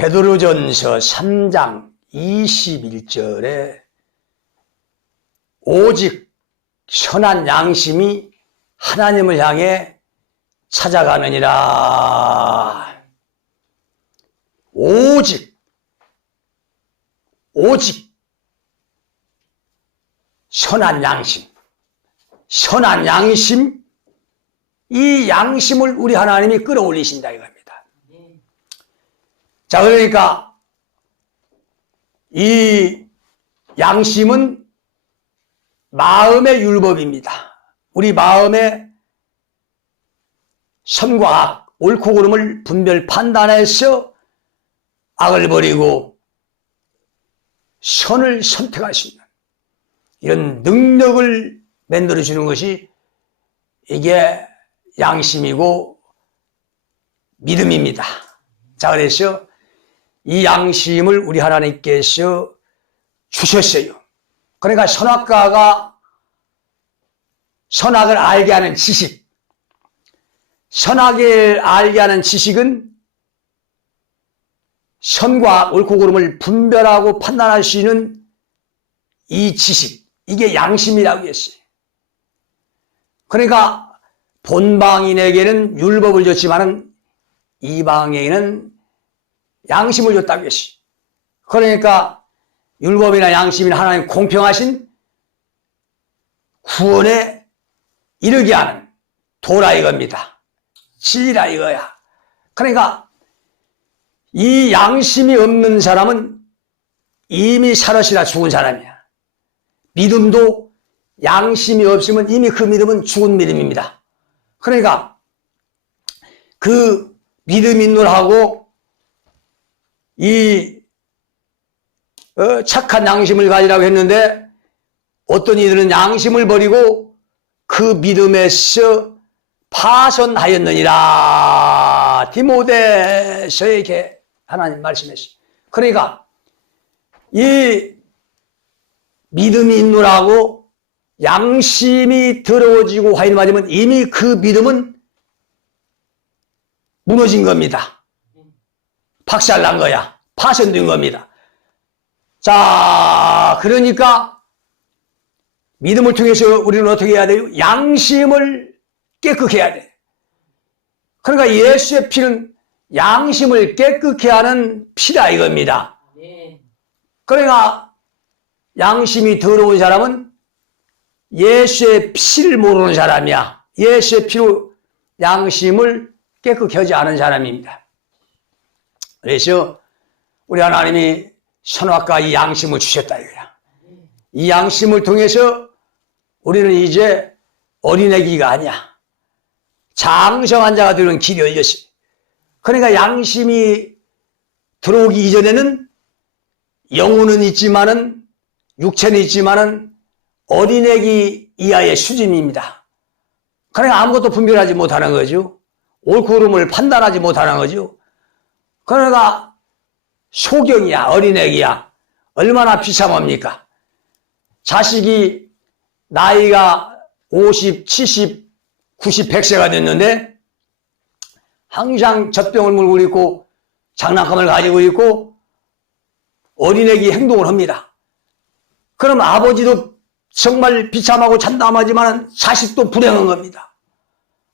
베드로전서 3장 21절에 오직 선한 양심이 하나님을 향해 찾아가느니라. 오직 선한 양심, 이 양심을 우리 하나님이 끌어올리신다 이겁니다. 자, 그러니까 이 양심은 마음의 율법입니다. 우리 마음의 선과 악, 옳고 그름을 분별 판단해서 악을 버리고 선을 선택할 수 있는 이런 능력을 만들어주는 것이 이게 양심이고 믿음입니다. 자, 그래서 이 양심을 우리 하나님께서 주셨어요. 그러니까 선악과가 선악을 알게 하는 지식, 선악을 알게 하는 지식은 선과 옳고 그름을 분별하고 판단할 수 있는 이 지식, 이게 양심이라고 했어요. 그러니까 본방인에게는 율법을 줬지만은 이방에게는 양심을 줬다고 했어요. 그러니까 율법이나 양심이나 하나님 공평하신 구원에 이르게 하는 도라 이겁니다. 진리라 이거야. 그러니까 이 양심이 없는 사람은 이미 살았으나 죽은 사람이야. 믿음도 양심이 없으면 이미 그 믿음은 죽은 믿음입니다. 그러니까 그 믿음 있노라고 이 착한 양심을 가지라고 했는데 어떤 이들은 양심을 버리고 그 믿음에서 파선하였느니라. 디모데서에게 하나님 말씀했어요. 그러니까 이 믿음이 있노라고 양심이 더러워지고 화인을 맞으면 이미 그 믿음은 무너진 겁니다. 박살난 거야. 파손된 겁니다. 자, 그러니까 믿음을 통해서 우리는 어떻게 해야 돼요? 양심을 깨끗게 해야 돼. 그러니까 예수의 피는 양심을 깨끗게 하는 피다 이겁니다. 그러니까 양심이 더러운 사람은 예수의 피를 모르는 사람이야. 예수의 피로 양심을 깨끗게 하지 않은 사람입니다. 그래서 우리 하나님이 선악과 이 양심을 주셨다 이거야. 이 양심을 통해서 우리는 이제 어린애기가 아니야. 장성한 자가 되는 길이 열렸어요. 그러니까 양심이 들어오기 이전에는 영혼은 있지만은 육체는 있지만은 어린애기 이하의 수준입니다. 그러니까 아무것도 분별하지 못하는 거죠. 옳고 그름을 판단하지 못하는 거죠. 그러니까 소경이야, 어린애기야. 얼마나 비참합니까? 자식이 나이가 50, 70, 90, 100세가 됐는데 항상 젖병을 물고 있고 장난감을 가지고 있고 어린애기 행동을 합니다. 그럼 아버지도 정말 비참하고 참담하지만 자식도 불행한 겁니다.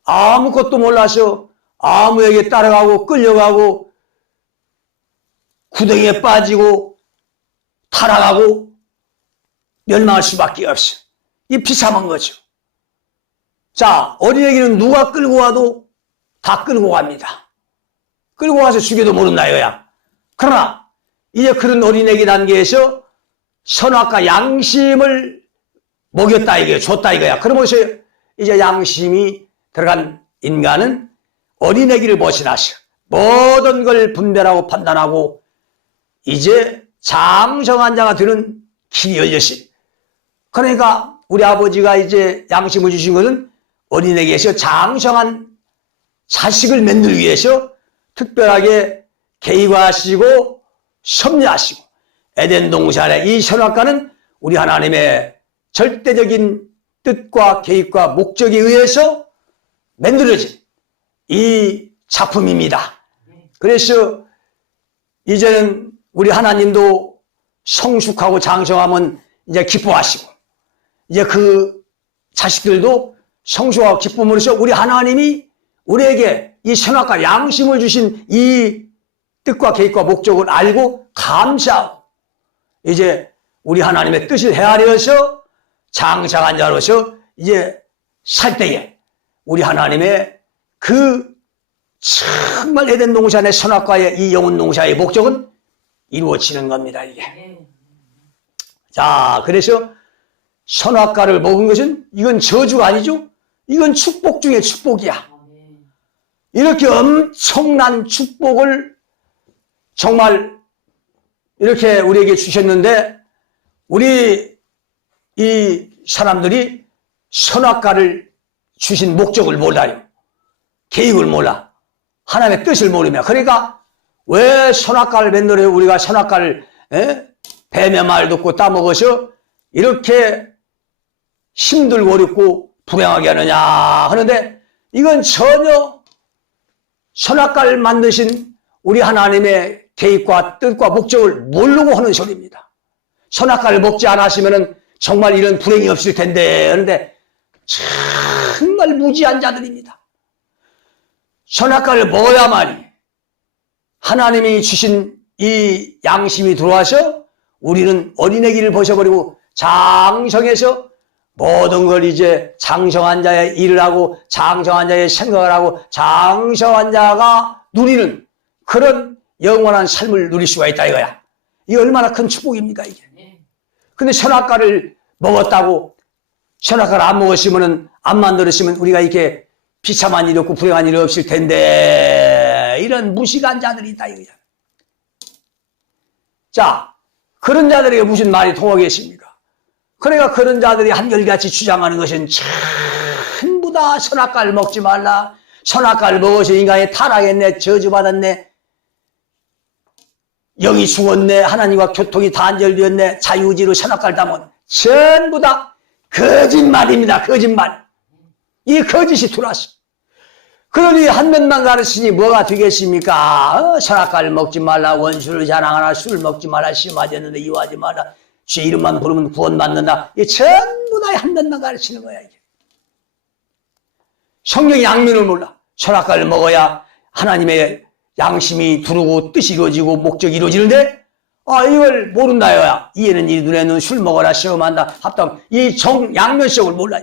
아무것도 몰라서 아무에게 따라가고 끌려가고 구덩이에 빠지고 타락하고 멸망할 수밖에 없어. 이 비참한 거죠. 자, 어린애기는 누가 끌고 와도 다 끌고 갑니다. 끌고 와서 죽여도 모른다 이거야. 그러나 이제 그런 어린애기 단계에서 선악과 양심을 먹였다 이거야. 줬다 이거야. 그러면서 이제 양심이 들어간 인간은 어린애기를 벗어나서 모든 걸 분별하고 판단하고 이제 장성한 자가 되는 길이 열렸어요. 그러니까 우리 아버지가 이제 양심을 주신 것은 어린애기에서 장성한 자식을 만들기 위해서 특별하게 개입하시고 섭리하시고 에덴 동산의 이 선악과는 우리 하나님의 절대적인 뜻과 개입과 목적에 의해서 만들어진 이 작품입니다. 그래서 이제는 우리 하나님도 성숙하고 장성하면 이제 기뻐하시고, 이제 그 자식들도 성숙하고 기쁨으로써 우리 하나님이 우리에게 이 선악과 양심을 주신 이 뜻과 계획과 목적을 알고 감사하고, 이제 우리 하나님의 뜻을 헤아려서 장성한 자로서 이제 살 때에 우리 하나님의 그 정말 에덴 동산의 선악과의 이 영혼 농사의 목적은 이루어지는 겁니다, 이게. 자, 그래서 선악과를 먹은 것은 이건 저주가 아니죠? 이건 축복 중에 축복이야. 이렇게 엄청난 축복을 정말 이렇게 우리에게 주셨는데, 우리 이 사람들이 선악과를 주신 목적을 몰라요. 계획을 몰라. 하나님의 뜻을 모르며. 그러니까 왜 선악과를 맨날에 우리가 선악과를 뱀의 말 듣고 따먹어서 이렇게 힘들고 어렵고 불행하게 하느냐 하는데, 이건 전혀 선악과를 만드신 우리 하나님의 계획과 뜻과 목적을 모르고 하는 소리입니다. 선악과를 먹지 않았으면 정말 이런 불행이 없을 텐데 하는데 정말 무지한 자들입니다. 선악과를 먹어야만이 하나님이 주신 이 양심이 들어와서 우리는 어린애 길을 벗어버리고 장성해서 모든 걸 이제 장성한 자의 일을 하고 장성한 자의 생각을 하고 장성한 자가 누리는 그런 영원한 삶을 누릴 수가 있다 이거야. 이게 얼마나 큰 축복입니까 이게. 근데 선악과를 먹었다고, 선악과를 안 먹었으면, 안 만들었으면 우리가 이렇게 비참한 일이 없고 불행한 일이 없을 텐데, 이런 무식한 자들이 있다 이거야. 자, 그런 자들에게 무슨 말이 통하겠습니까? 그러니까 그런 자들이 한결같이 주장하는 것은 전부 다 선악과를 먹지 말라. 선악과를 먹어서 인간이 타락했네, 저주받았네, 영이 죽었네, 하나님과 교통이 단절되었네, 자유의지로 선악과를 담은 전부 다 거짓말입니다. 거짓말. 이 거짓이 들어왔어. 그러니 한 면만 가르치니 뭐가 되겠습니까? 선악과를 먹지 말라, 원수를 자랑하라, 술 먹지 말라, 심하졌는데 이와하지 마라, 주 이름만 부르면 구원받는다. 이 전부 다 한 면만 가르치는 거야 이게. 성경이 양면을 몰라. 선악과를 먹어야 하나님의 양심이 두르고 뜻이 이루어지고 목적이 이루어지는데, 이걸 모른다 이거야. 이에는 이 눈에는 술 먹어라 시험한다 합당. 이 양면성을 몰라.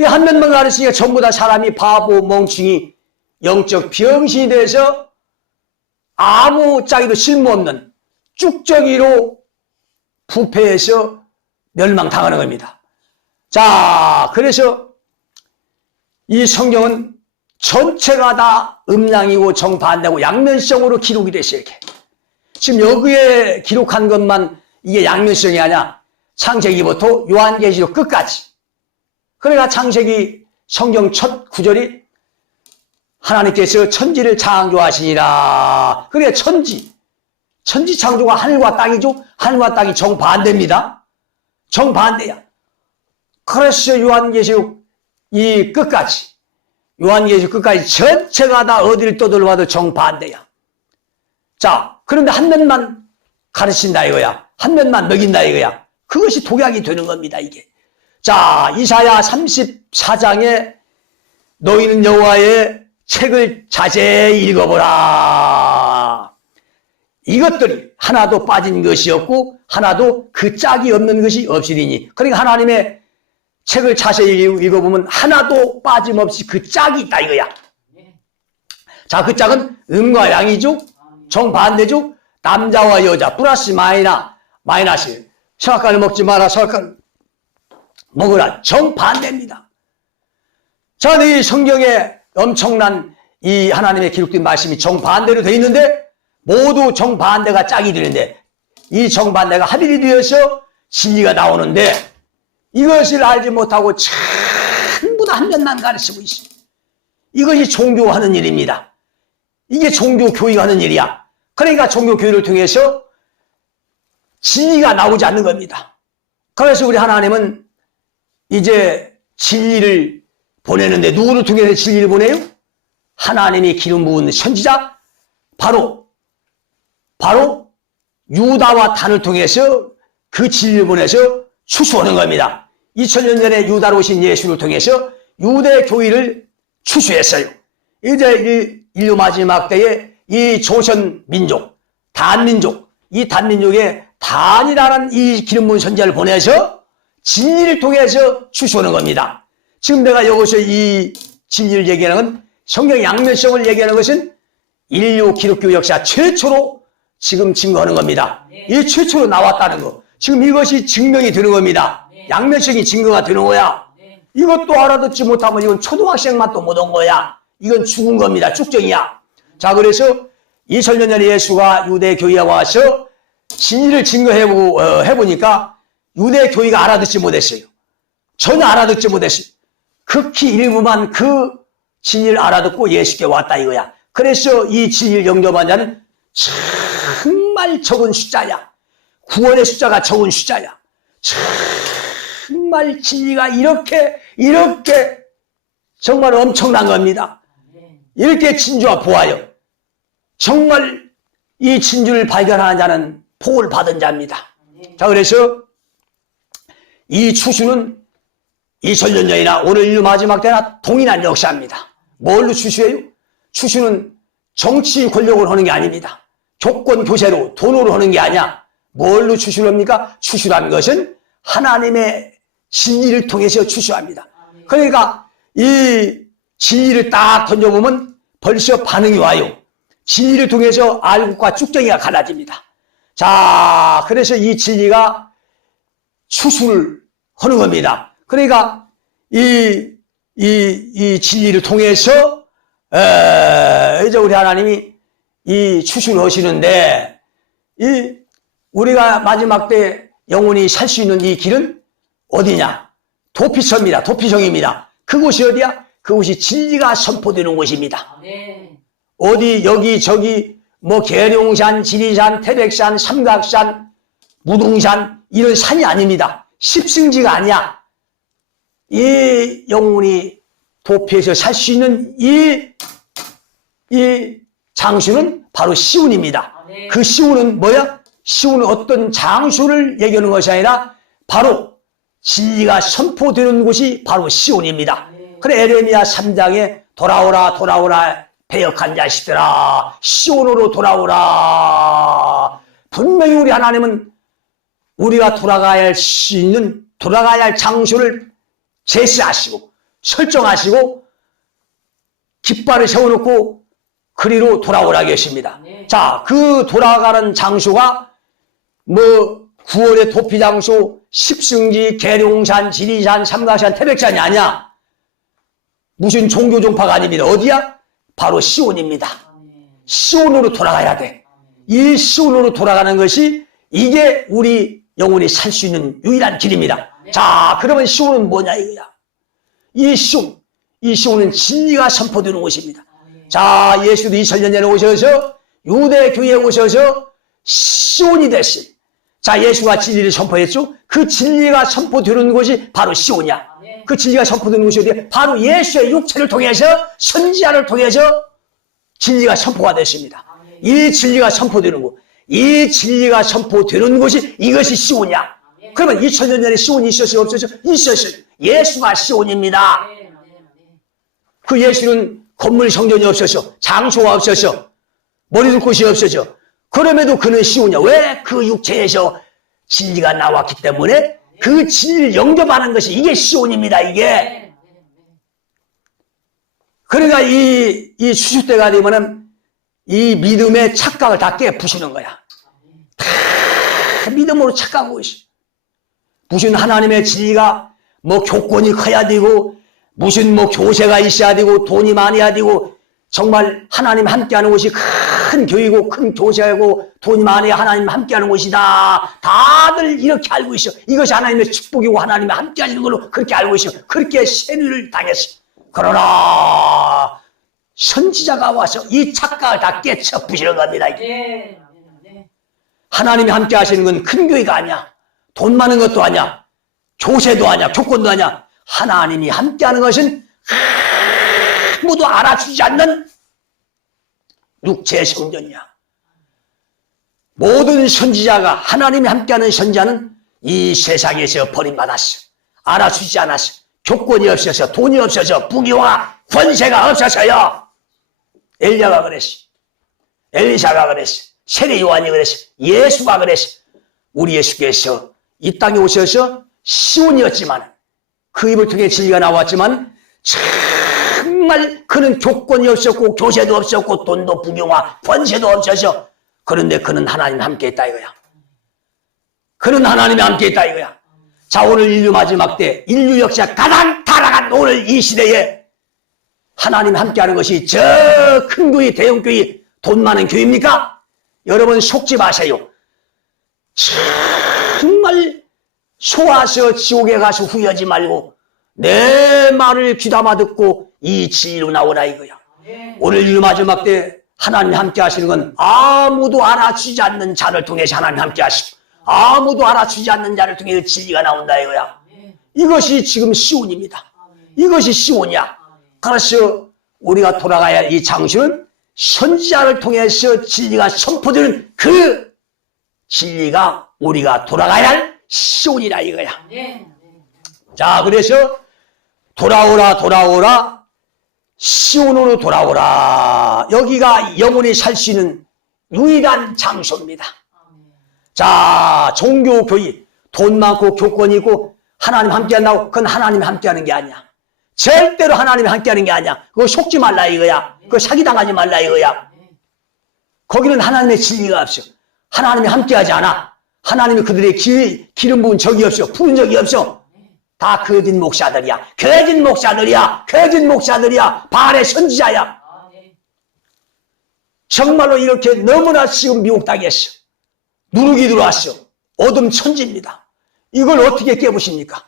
이 한 면만 가르치니까 전부 다 사람이 바보 멍충이 영적 병신이 돼서 아무 짝에도 쓸모없는 쭉저기로 부패해서 멸망당하는 겁니다. 자, 그래서 이 성경은 전체가 다 음양이고 정반대고 양면성으로 기록이 됐어요, 이렇게. 지금 여기에 기록한 것만 이게 양면성이 아니야. 창세기부터 요한계시록 끝까지. 그러니까 창세기 성경 첫 구절이 하나님께서 천지를 창조하시니라. 그래, 천지 창조가 하늘과 땅이죠. 하늘과 땅이 정반대입니다. 정반대야. 그래서 요한계시록 이 끝까지, 요한계시록 끝까지 전체가 다 어디를 떠돌아봐도 정반대야. 자, 그런데 한 면만 가르친다 이거야. 한 면만 먹인다 이거야. 그것이 독약이 되는 겁니다, 이게. 자, 이사야 34장에 너희는 여호와의 책을 자세히 읽어보라. 이것들이 하나도 빠진 것이 없고 하나도 그 짝이 없는 것이 없으리니. 그러니까 하나님의 책을 자세히 읽어보면 하나도 빠짐없이 그 짝이 있다 이거야. 자, 그 짝은 음과 양이죠. 정반대죠. 남자와 여자 플러스 마이너스. 선악과를 먹지 마라, 선악과를 먹으라. 정반대입니다. 자, 이 성경에 엄청난 이 하나님의 기록된 말씀이 정반대로 되어 있는데 모두 정반대가 짝이 되는데 이 정반대가 합일이 되어서 진리가 나오는데 이것을 알지 못하고 전부 다 한 면만 가르치고 있습니다. 이것이 종교하는 일입니다. 이게 종교교육하는 일이야. 그러니까 종교교육을 통해서 진리가 나오지 않는 겁니다. 그래서 우리 하나님은 이제 진리를 보내는데 누구를 통해서 진리를 보내요? 하나님이 기름 부은 선지자, 바로 바로 유다와 단을 통해서 그 진리를 보내서 추수하는 겁니다. 2000년 전에 유다로 오신 예수를 통해서 유대 교회를 추수했어요. 이제 인류 마지막 때에 이 조선 민족, 단민족, 이 단민족의 단이라는 이 기름부은 선지자를 보내서 진리를 통해서 추수하는 겁니다. 지금 내가 여기서 이 진리를 얘기하는 건 성경 양면성을 얘기하는 것은 인류 기독교 역사 최초로 지금 증거하는 겁니다. 이 최초로 나왔다는 거. 지금 이것이 증명이 되는 겁니다. 양면성이 증거가 되는 거야. 이것도 알아듣지 못하면 이건 초등학생만 또 못 온 거야. 이건 죽은 겁니다. 쭉정이야. 자, 그래서 2000년 전에 예수가 유대 교회에 와서 진리를 해보니까 유대 교회가 알아듣지 못했어요. 전혀 알아듣지 못했어요. 극히 일부만 그 진리를 알아듣고 예수께 왔다 이거야. 그래서 이 진리를 영접한 자는 정말 적은 숫자야. 구원의 숫자가 적은 숫자야. 정말 진리가 이렇게 정말 엄청난 겁니다. 이렇게 진주와 보아요. 정말 이 진주를 발견하는 자는 복을 받은 자입니다. 자, 그래서 이 추수는 2000년 전이나 오늘 인류 마지막 때나 동일한 역사입니다. 뭘로 추수해요? 추수는 정치 권력으로 하는 게 아닙니다. 조건 교세로 돈으로 하는 게 아니야. 뭘로 추수를 합니까? 추수라는 것은 하나님의 진리를 통해서 추수합니다. 그러니까 이 진리를 딱 던져보면 벌써 반응이 와요. 진리를 통해서 알곡과 쭉정이가 갈라집니다. 자, 그래서 이 진리가 추수를 하는 겁니다. 그러니까 이 진리를 통해서 이제 우리 하나님이 이 추수를 하시는데 우리가 마지막 때 영원히 살 수 있는 이 길은 어디냐? 도피처입니다. 도피성입니다. 그곳이 어디야? 그곳이 진리가 선포되는 곳입니다. 어디 여기 저기 뭐 계룡산, 지리산, 태백산, 삼각산, 무등산 이런 산이 아닙니다. 십승지가 아니야. 이 영혼이 도피해서 살 수 있는 이 장수는 바로 시온입니다. 그 시온은 뭐야? 시온은 어떤 장수를 얘기하는 것이 아니라 바로 진리가 선포되는 곳이 바로 시온입니다. 그래 에레미야 3장에 돌아오라 돌아오라 배역한 자식들아 시온으로 돌아오라. 분명히 우리 하나님은 우리가 돌아가야 할 장소를 제시하시고 설정하시고 깃발을 세워놓고 그리로 돌아오라 계십니다. 자, 그 돌아가는 장소가 뭐 9월의 도피 장소 십승지, 계룡산, 지리산, 삼각산, 태백산이 아니야. 무슨 종교 종파가 아닙니다. 어디야? 바로 시온입니다. 시온으로 돌아가야 돼. 이 시온으로 돌아가는 것이 이게 우리 영혼이 살 수 있는 유일한 길입니다. 자, 그러면 시온은 뭐냐 이거야. 이 시온은 진리가 선포되는 곳입니다. 자, 예수도 2000년 전에 오셔서 유대 교회에 오셔서 시온이 됐어요. 자, 예수가 진리를 선포했죠. 그 진리가 선포되는 곳이 바로 시온이야. 그 진리가 선포되는 곳이 어디야? 바로 예수의 육체를 통해서 선지자를 통해서 진리가 선포가 됐습니다. 이 진리가 선포되는 곳, 이 진리가 선포되는 곳이 이것이 시온이야. 그러면 2000년 전에 시온이 있었어요? 없었어요? 있었어요. 예수가 시온입니다. 그 예수는 건물 성전이 없었어. 장소가 없었어. 머리둘 곳이 없었어. 그럼에도 그는 시온이야. 왜? 그 육체에서 진리가 나왔기 때문에 그 진리를 영접하는 것이 이게 시온입니다. 이게. 그러니까 이 추수 때가 되면은 이 믿음의 착각을 다 깨부수는 거야. 다 믿음으로 착각하고 있어. 무슨 하나님의 진리가 뭐 교권이 커야 되고 무슨 뭐 교세가 있어야 되고 돈이 많아야 되고 정말 하나님 함께하는 곳이 큰 교회고 큰 교세고 돈이 많아야 하나님 함께하는 곳이다. 다들 이렇게 알고 있어. 이것이 하나님의 축복이고 하나님이 함께하시는 걸로 그렇게 알고 있어. 그렇게 세뇌를 당했어. 그러나 선지자가 와서 이 착각을 다 깨쳐 부시는 겁니다. 하나님이 함께하시는 건 큰 교회가 아니야. 돈 많은 것도 아니야. 교세도 아니야. 교권도 아니야. 하나님이 함께하는 것은 아무도 알아주지 않는 육체의 성전이야. 모든 선지자가 하나님이 함께하는 선지자는 이 세상에서 버림받았어. 알아주지 않았어. 조건이 없어서, 돈이 없어서, 부귀와 권세가 없어서요. 엘리야가 그랬어. 엘리사가 그랬어. 세례 요한이 그랬어. 예수가 그랬어. 우리 예수께서 이 땅에 오셔서 시온이었지만 그 입을 통해 진리가 나왔지만 정말 그는 조건이 없었고 교세도 없었고 돈도 부귀와 권세도 없어서 그런데 그는 하나님 함께 있다 이거야. 그는 하나님이 함께 있다 이거야. 자, 오늘 인류 마지막 때 인류 역사 가장 타락한 오늘 이 시대에 하나님 함께하는 것이 저 큰 교회 대형 교회 돈 많은 교회입니까? 여러분 속지 마세요. 정말 속아서 지옥에 가서 후회하지 말고 내 말을 귀담아 듣고 이 진리로 나오라 이거야. 오늘 인류 마지막 때 하나님 함께 하시는 건 아무도 알아주지 않는 자를 통해서 하나님 함께 하시고 아무도 알아주지 않는 자를 통해 진리가 나온다 이거야. 이것이 지금 시온입니다. 이것이 시온이야. 그래서 우리가 돌아가야 할 이 장소는 선지자를 통해서 진리가 선포되는 그 진리가 우리가 돌아가야 할 시온이라 이거야. 자, 그래서 돌아오라 돌아오라 시온으로 돌아오라. 여기가 영원히 살 수 있는 유일한 장소입니다. 자, 종교 교회 돈 많고 교권이 있고 하나님 함께 한다고 그건 하나님 함께 하는 게 아니야. 절대로 하나님 함께 하는 게 아니야. 그거 속지 말라 이거야. 그거 사기당하지 말라 이거야. 거기는 하나님의 진리가 없어. 하나님이 함께 하지 않아. 하나님이 그들의 기름 부은 적이 없어. 부은 적이 없어. 다 거짓 목사들이야. 거짓 목사들이야. 거짓 목사들이야. 바알의 선지자야. 정말로 이렇게 너무나 지금 미혹당했어. 누룩이 들어왔어. 어둠 천지입니다. 이걸 어떻게 깨부십니까?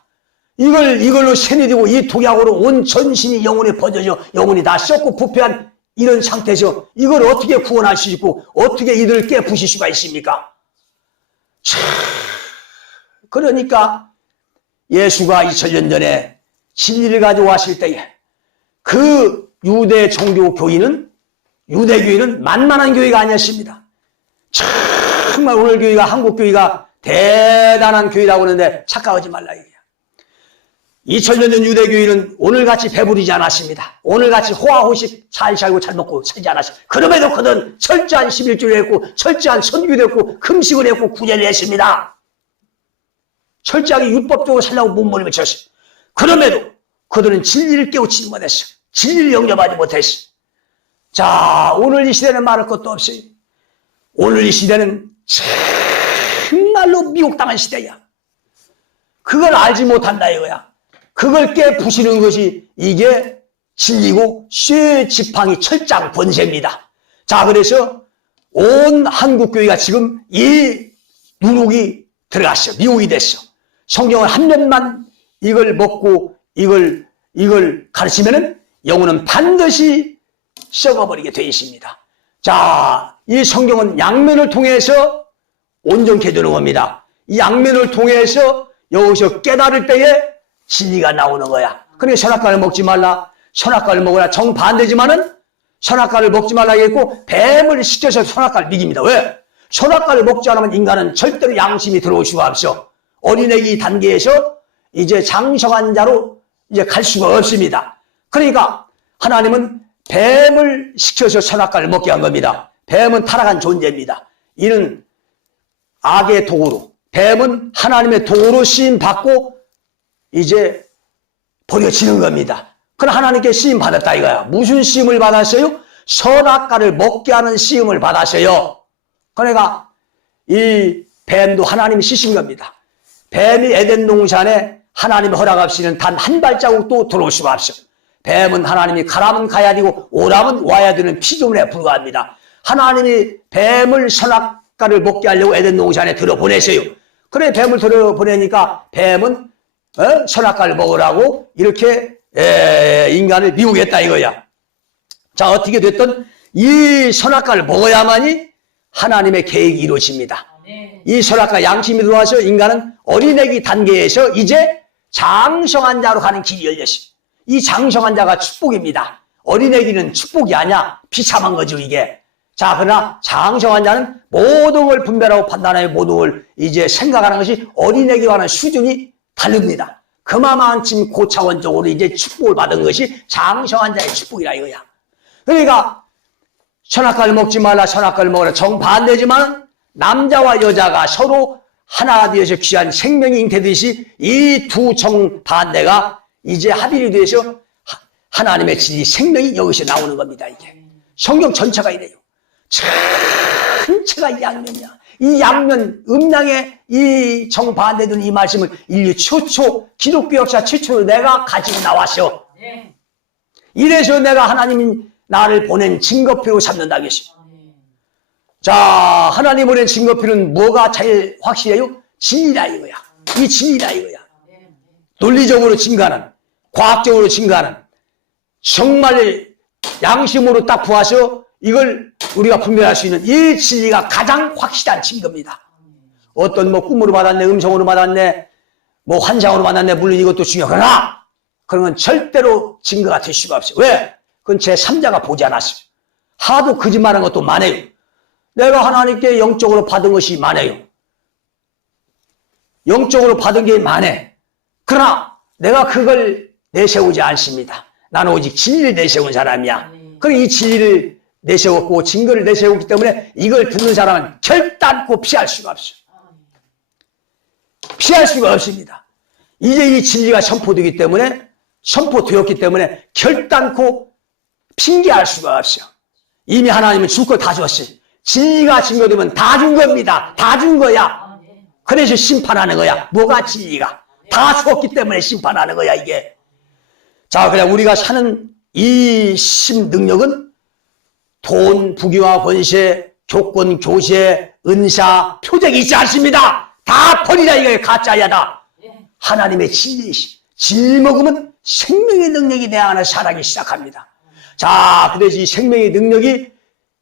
이걸로 세뇌되고 이 독약으로 온 전신이 영혼에 퍼져져 영혼이 다 썩고 부패한 이런 상태에서 이걸 어떻게 구원할 수 있고 어떻게 이들을 깨부실 수가 있습니까? 그러니까 예수가 2000년 전에 진리를 가지고 왔을 때에 그 유대 종교 교인은 유대교인은 만만한 교회가 아니었습니다. 정말 오늘 교회가 한국 교회가 대단한 교회라고 하는데 착각하지 말라 이거야. 2000년 전 유대교인은 오늘같이 배부르지 않았습니다. 오늘같이 호화호식 잘 살고 잘 먹고 살지 않았습니다. 그럼에도 그는 철저한 11조를 했고 철저한 선교도 했고 금식을 했고 구제를 했습니다. 철저하게 율법적으로 살라고 몸부림을 쳤어요. 그럼에도 그들은 진리를 깨우치지 못했어. 진리를 영접하지 못했어. 자, 오늘 이 시대는 말할 것도 없어요. 오늘 이 시대는 정말로 미혹당한 시대야. 그걸 알지 못한다 이거야. 그걸 깨부시는 것이 이게 진리고 쇠 지팡이 철장 권세입니다. 자, 그래서 온 한국교회가 지금 이 누룩이 들어갔어. 미혹이 됐어. 성경을 한 면만 이걸 먹고 이걸 가르치면은 영혼은 반드시 썩어버리게 되어 있습니다. 자, 이 성경은 양면을 통해서 온전케 되는 겁니다. 이 양면을 통해서 여기서 깨달을 때에 진리가 나오는 거야. 그러니까 선악과를 먹지 말라. 선악과를 먹어라. 정반대지만은 선악과를 먹지 말라 했고 뱀을 시켜서 선악과를 먹입니다. 왜? 선악과를 먹지 않으면 인간은 절대로 양심이 들어올 수가 없어. 어린애기 단계에서 이제 장성한 자로 이제 갈 수가 없습니다. 그러니까 하나님은 뱀을 시켜서 선악과를 먹게 한 겁니다. 뱀은 타락한 존재입니다. 이는 악의 도구로, 뱀은 하나님의 도구로 쓰임 받고 이제 버려지는 겁니다. 그럼 하나님께 쓰임 받았다 이거야. 무슨 쓰임을 받았어요? 선악과를 먹게 하는 쓰임을 받았어요. 그러니까 이 뱀도 하나님이 쓰신 겁니다. 뱀이 에덴 동산에 하나님의 허락 없이는 단 한 발자국도 들어올 수가 없어. 뱀은 하나님이 가라면 가야 되고 오라면 와야 되는 피조물에 불과합니다. 하나님이 뱀을 선악과를 먹게 하려고 에덴 동산에 들어보내세요. 그래 뱀을 들어보내니까 뱀은 선악과를 먹으라고 이렇게 인간을 미혹했다 이거야. 자, 어떻게 됐든 이 선악과를 먹어야만이 하나님의 계획이 이루어집니다. 이 선악과 양심이 들어와서 인간은 어린애기 단계에서 이제 장성한 자로 가는 길이 열렸습니다. 이 장성한 자가 축복입니다. 어린애기는 축복이 아니야. 비참한 거죠 이게. 자, 그러나 장성한 자는 모든 걸 분별하고 판단하여 모든 걸 이제 생각하는 것이 어린애기와 하는 수준이 다릅니다. 그만큼 고차원적으로 이제 축복을 받은 것이 장성한 자의 축복이라 이거야. 그러니까 선악과를 먹지 말라, 선악과를 먹으라 정반대지만 남자와 여자가 서로 하나가 되어서 귀한 생명이 잉태되듯이 이 두 정반대가 이제 합일이 되어서 하나님의 진리 생명이 여기서 나오는 겁니다. 이게 성경 전체가 이래요. 전체가 양면이야. 이 양면 음양의 이 정반대된 이 말씀을 인류 최초 기독교 역사 최초로 내가 가지고 나왔어. 이래서 내가 하나님이 나를 보낸 증거표로 삼는다 하겠어. 자, 하나님 보낸 증거표는 뭐가 제일 확실해요? 진리라 이거야. 이 진리라 이거야. 논리적으로 증거하는, 과학적으로 증거하는, 정말 양심으로 딱 보아서 이걸 우리가 분별할 수 있는 이 진리가 가장 확실한 증거입니다. 어떤 뭐 꿈으로 받았네, 음성으로 받았네, 뭐 환상으로 받았네, 물론 이것도 중요하거나 그런 건 절대로 증거가 될 수가 없어요. 왜? 그건 제3자가 보지 않았어요. 하도 거짓말한 것도 많아요. 내가 하나님께 영적으로 받은 것이 많아요. 영적으로 받은 게 많아. 그러나 내가 그걸 내세우지 않습니다. 나는 오직 진리를 내세운 사람이야. 그럼 이 진리를 내세웠고 증거를 내세웠기 때문에 이걸 듣는 사람은 결단코 피할 수가 없어요. 피할 수가 없습니다. 이제 이 진리가 선포되기 때문에 선포되었기 때문에 결단코 핑계할 수가 없어요. 이미 하나님은 줄 거 다 줬어요. 진리가 증거되면 다 준 겁니다. 다 준 거야. 그래서 심판하는 거야. 뭐가 진리가? 다 줬기 때문에 심판하는 거야 이게. 자, 그래 우리가 사는 이 심능력은 돈, 부귀와 권세, 조건, 교세, 은사, 표적이 있지 않습니다. 다 버리라 이거예요. 가짜야 다. 하나님의 진리이시. 진리 먹으면 생명의 능력이 내 안에 살아기 시작합니다. 자, 그래서 이 생명의 능력이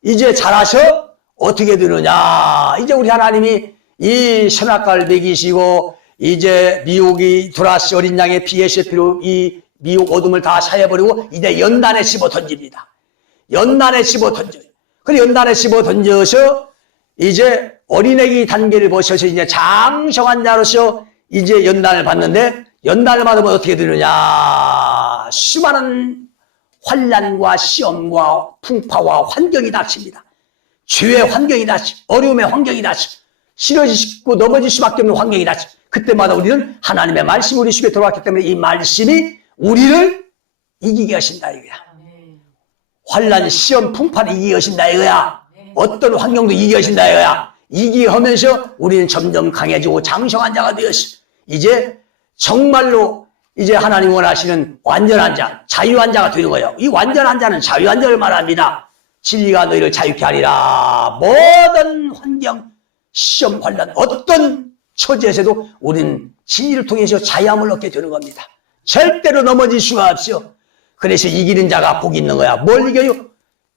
이제 자라서 어떻게 되느냐. 이제 우리 하나님이 이 선악과를 먹이시고 이제 미혹이 들어와서 어린 양의 피에서 피로 이 미혹 어둠을 다 사해버리고 이제 연단에 집어 던집니다. 연단에 집어 던져요. 그래 연단에 집어 던져서 이제 어린애기 단계를 보셔서 이제 장성한 자로서 이제 연단을 받는데 연단을 받으면 어떻게 되느냐. 수많은 환난과 시험과 풍파와 환경이 닥칩니다. 죄의 환경이 닥쳐, 어려움의 환경이 닥쳐, 쓰러지고 넘어질 수밖에 없는 환경이 닥쳐. 그때마다 우리는 하나님의 말씀이 우리 속에 들어왔기 때문에 이 말씀이 우리를 이기게 하신다 이거야. 환난, 시험, 풍파를 이기게 하신다 이거야. 어떤 환경도 이기게 하신다 이거야. 이기게 하면서 우리는 점점 강해지고 장성한 자가 되었어. 이제 정말로 이제 하나님 원하시는 완전한 자, 자유한 자가 되는 거예요. 이 완전한 자는 자유한 자를 말합니다. 진리가 너희를 자유케 하리라. 모든 환경, 시험, 환난, 어떤 처지에서도 우리는 진리를 통해서 자유함을 얻게 되는 겁니다. 절대로 넘어질 수가 없어요. 그래서 이기는 자가 복이 있는 거야. 뭘 이겨요?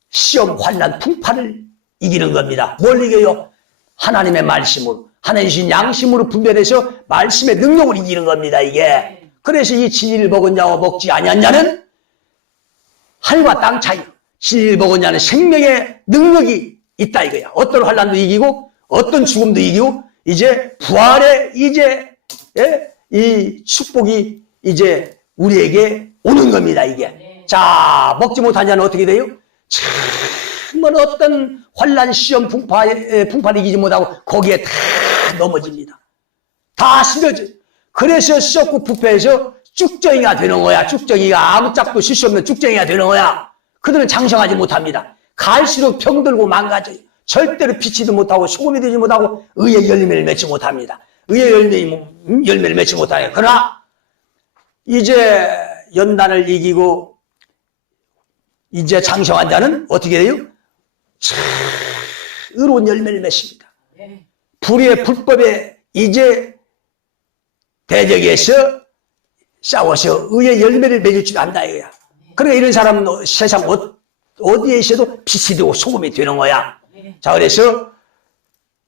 시험, 환난, 풍파를 이기는 겁니다. 뭘 이겨요? 하나님의 말씀으로, 하나님 주신 양심으로 분별해서 말씀의 능력을 이기는 겁니다. 이게. 그래서 이 진리를 먹은 자와 먹지 아니한 자는 하늘과 땅 차이. 진리를 먹은 자는 생명의 능력이 있다 이거야. 어떤 환난도 이기고 어떤 죽음도 이기고 이제 부활의 이제 이 축복이 이제 우리에게 오는 겁니다 이게. 자, 먹지 못한 자는 어떻게 돼요? 정말 어떤 환난 시험 풍파를 이기지 못하고 거기에 다 넘어집니다. 다 쓰러져. 그래서 썩고 부패해서 쭉정이가 되는 거야. 쭉정이가 아무짝도 쉴 수 없는 쭉정이가 되는 거야. 그들은 장성하지 못합니다. 갈수록 병들고 망가져요. 절대로 비치도 못하고 소금이 되지 못하고 의의 열매를 맺지 못합니다. 의의 열매를 맺지 못하요. 그러나 이제 연단을 이기고 이제 장성한 자는 어떻게 돼요? 의로운 열매를 맺습니다. 불의의 불법에 이제 대적에서 싸워서 의의 열매를 맺을 줄 안다 이거야. 그러니까 이런 사람은 세상 어디에 있어도 빛이 되고 소금이 되는 거야. 자, 그래서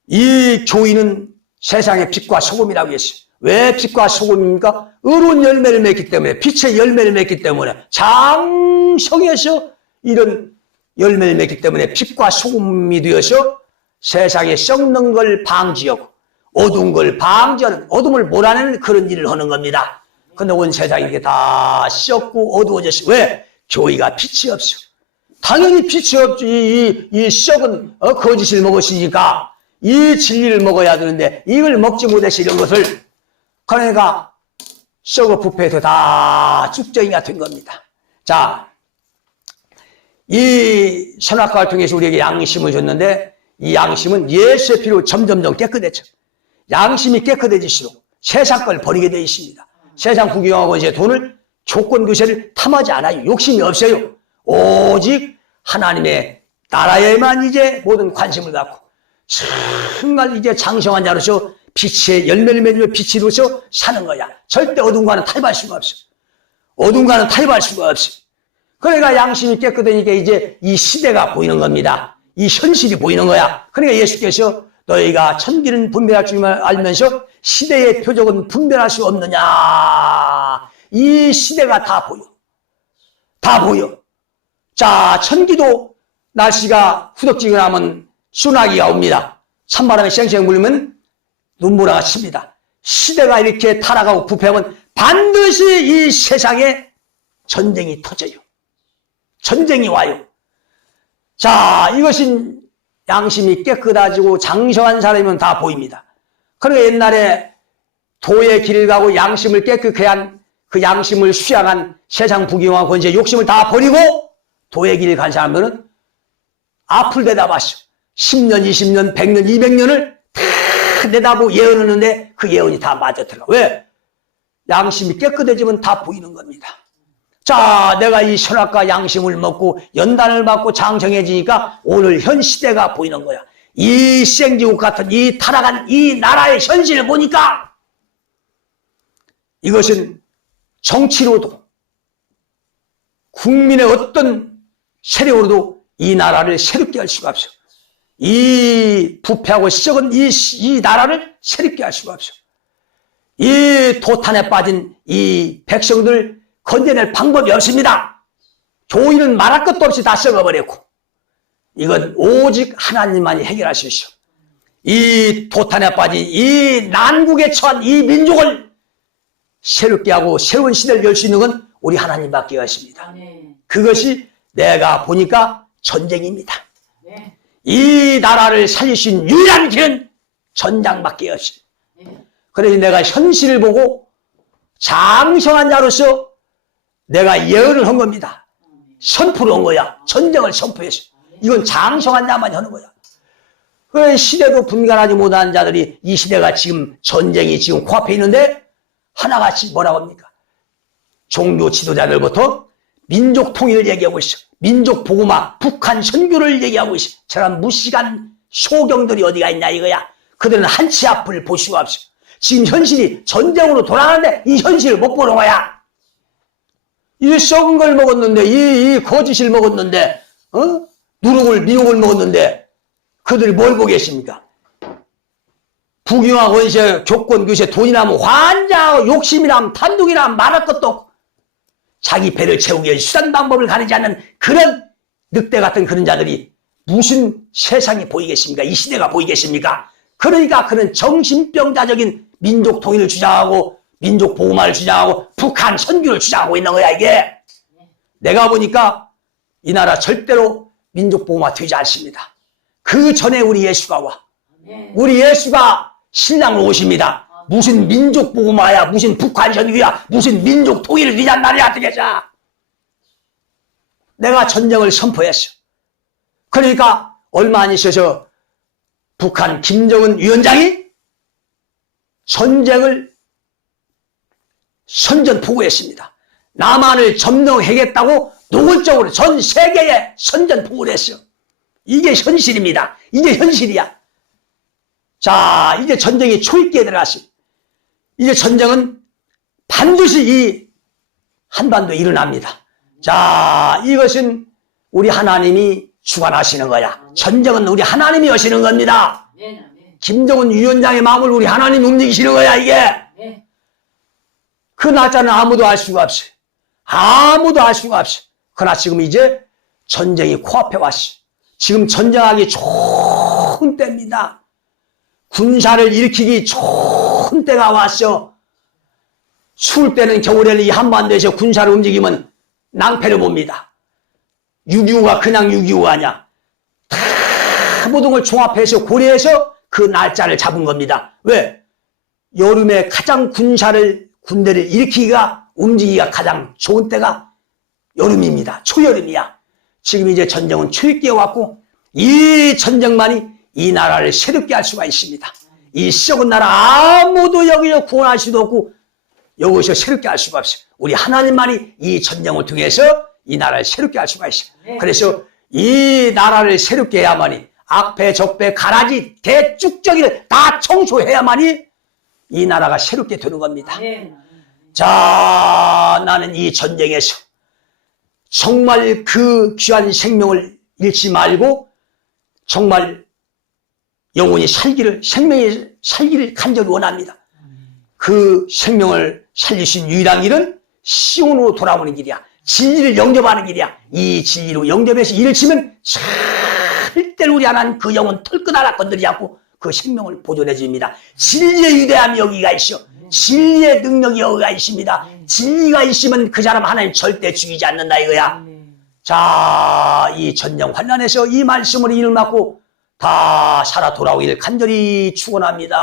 이 교인은 세상의 빛과 소금이라고 했어요. 왜 빛과 소금입니까? 의로운 열매를 맺기 때문에, 빛의 열매를 맺기 때문에 장성해서 이런 열매를 맺기 때문에 빛과 소금이 되어서 세상에 썩는 걸 방지하고 어두운 걸 방지하는, 어둠을 몰아내는 그런 일을 하는 겁니다. 근데 온 세상이 이렇게 다 썩고 어두워졌어. 왜? 교회가 빛이 없어. 당연히 빛이 없지. 이 썩은 거짓을 먹었으니까 이 진리를 먹어야 되는데 이걸 먹지 못해서 이런 것을, 그러니까 썩어 부패해서 다 쭉정이가 된 겁니다. 자, 이 선악과를 통해서 우리에게 양심을 줬는데 이 양심은 예수의 피로 점점점 깨끗해져. 양심이 깨끗해질수록 세상 걸 버리게 되어 있습니다. 세상 구경하고 이제 돈을, 조건 교세를 탐하지 않아요. 욕심이 없어요. 오직 하나님의 나라에만 이제 모든 관심을 갖고 정말 이제 장성한 자로서 빛의 열매를 맺으며 빛으로서 사는 거야. 절대 어둠과는 타협할 수가 없어. 어둠과는 타협할 수가 없어. 그러니까 양심이 깨끗하니까 이제 이 시대가 보이는 겁니다. 이 현실이 보이는 거야. 그러니까 예수께서 너희가 천기는 분별할 줄 알면서 시대의 표적은 분별할 수 없느냐. 이 시대가 다 보여. 다 보여. 자, 천기도 날씨가 후덥지근하면 소나기가 옵니다. 찬바람이 쌩쌩 불면 눈보라가 칩니다. 시대가 이렇게 타락하고 부패하면 반드시 이 세상에 전쟁이 터져요. 전쟁이 와요. 자, 이것은 양심이 깨끗해지고 장성한 사람이면 다 보입니다. 그러니까 옛날에 도의 길을 가고 양심을 깨끗게 한, 그 양심을 수양한 세상 부귀영화 권세 욕심을 다 버리고 도의 길을 간 사람들은 앞을 내다봤어. 10년, 20년, 100년, 200년을 다 내다보고 예언하는데 그 예언이 다 맞았더라. 왜? 양심이 깨끗해지면 다 보이는 겁니다. 자, 내가 이 선악과 양심을 먹고 연단을 받고 장성해지니까 오늘 현 시대가 보이는 거야. 이 생지국 같은 이 타락한 이 나라의 현실을 보니까 이것은 정치로도 국민의 어떤 세력으로도 이 나라를 새롭게 할 수가 없어. 이 부패하고 썩은 이 나라를 새롭게 할 수가 없어. 이 도탄에 빠진 이 백성들 건져낼 방법이 없습니다. 교인은 말할 것도 없이 다 썩어버렸고 이건 오직 하나님만이 해결할 수 있어. 이 도탄에 빠진 이 난국에 처한 이 민족을 새롭게 하고 새로운 시대를 열 수 있는 건 우리 하나님밖에 없습니다. 그것이 내가 보니까 전쟁입니다. 이 나라를 살릴 수 있는 유일한 길은 전장밖에 없어요. 그래서 내가 현실을 보고 장성한 자로서 내가 예언을 한 겁니다. 선포를 한 거야. 전쟁을 선포했어. 이건 장성한 자만 하는 거야. 그 시대도 분간하지 못한 자들이 이 시대가 지금 전쟁이 지금 코앞에 있는데 하나같이 뭐라고 합니까? 종교 지도자들부터 민족 통일을 얘기하고 있어. 민족 복음화, 북한 선교를 얘기하고 있어. 저런 무식한 소경들이 어디가 있냐 이거야. 그들은 한치 앞을 볼 수가 없어. 지금 현실이 전쟁으로 돌아가는데 이 현실을 못 보는 거야. 이 썩은 걸 먹었는데, 이 거짓을 먹었는데, 누룩을, 미혹을 먹었는데, 그들이 뭘 보겠습니까? 부귀영화 권세, 조건, 교세, 돈이라면 환장하고 욕심이라면贪독이라면 말할 것도 없고, 자기 배를 채우기 위해 수단 방법을 가리지 않는 그런 늑대 같은 그런 자들이 무슨 세상이 보이겠습니까? 이 시대가 보이겠습니까? 그러니까 그런 정신병자적인 민족 통일을 주장하고 민족 보호만을 주장하고 북한 선교를 주장하고 있는 거야 이게. 내가 보니까 이 나라 절대로 민족 보호만 되지 않습니다. 그 전에 우리 예수가 와. 우리 예수가 신랑으로 오십니다. 무슨 민족 보호마야, 무슨 북한 선교야, 무슨 민족 통일을 위한 나라야 되겠어. 내가 전쟁을 선포했어. 그러니까 얼마 안 있어서 북한 김정은 위원장이 전쟁을 선전포고했습니다. 남한을 점령하겠다고 노골적으로 전 세계에 선전포고를 했어. 이게 현실입니다. 이게 현실이야. 자, 이제 전쟁이 초입기에 들어갔어요. 이제 전쟁은 반드시 이 한반도에 일어납니다. 자, 이것은 우리 하나님이 주관하시는 거야. 전쟁은 우리 하나님이 하시는 겁니다. 김정은 위원장의 마음을 우리 하나님이 움직이시는 거야 이게. 그 날짜는 아무도 알 수가 없어요. 아무도 알 수가 없어요. 그러나 지금 이제 전쟁이 코앞에 왔어. 지금 전쟁하기 좋은 때입니다. 군사를 일으키기 좋은 때가 왔어. 추울 때는 겨울에는 이 한반도에서 군사를 움직이면 낭패를 봅니다. 6.25가 그냥 6.25가 아니야. 다 모든 걸 종합해서 고려해서 그 날짜를 잡은 겁니다. 왜? 여름에 가장 군대를 일으키기가 움직이기가 가장 좋은 때가 여름입니다. 초여름이야. 지금 이제 전쟁은 초입기에 왔고 이 전쟁만이 이 나라를 새롭게 할 수가 있습니다. 이 썩은 나라 아무도 여기서 구원할 수도 없고 여기서 새롭게 할 수가 없어요. 우리 하나님만이 이 전쟁을 통해서 이 나라를 새롭게 할 수가 있어요. 그래서 이 나라를 새롭게 해야만이 악패, 적패, 가라지, 대쭉정이를 다 청소해야만이 이 나라가 새롭게 되는 겁니다. 자, 나는 이 전쟁에서 정말 그 귀한 생명을 잃지 말고 정말 영혼이 생명이 살기를 간절히 원합니다. 그 생명을 살리신 유일한 길은 시온으로 돌아오는 길이야. 진리를 영접하는 길이야. 이 진리로 영접해서 일을 치면 절대로 우리 하나님 그 영혼 털끝 하나 건드리지 않고 그 생명을 보존해 줍니다. 진리의 위대함이 여기가 있어. 진리의 능력이 여기가 있습니다. 진리가 있으면 그 사람 하나님 절대 죽이지 않는다 이거야. 자, 이 전쟁 환난에서 이 말씀을 이를 맞고 다 살아 돌아오기를 간절히 축원합니다.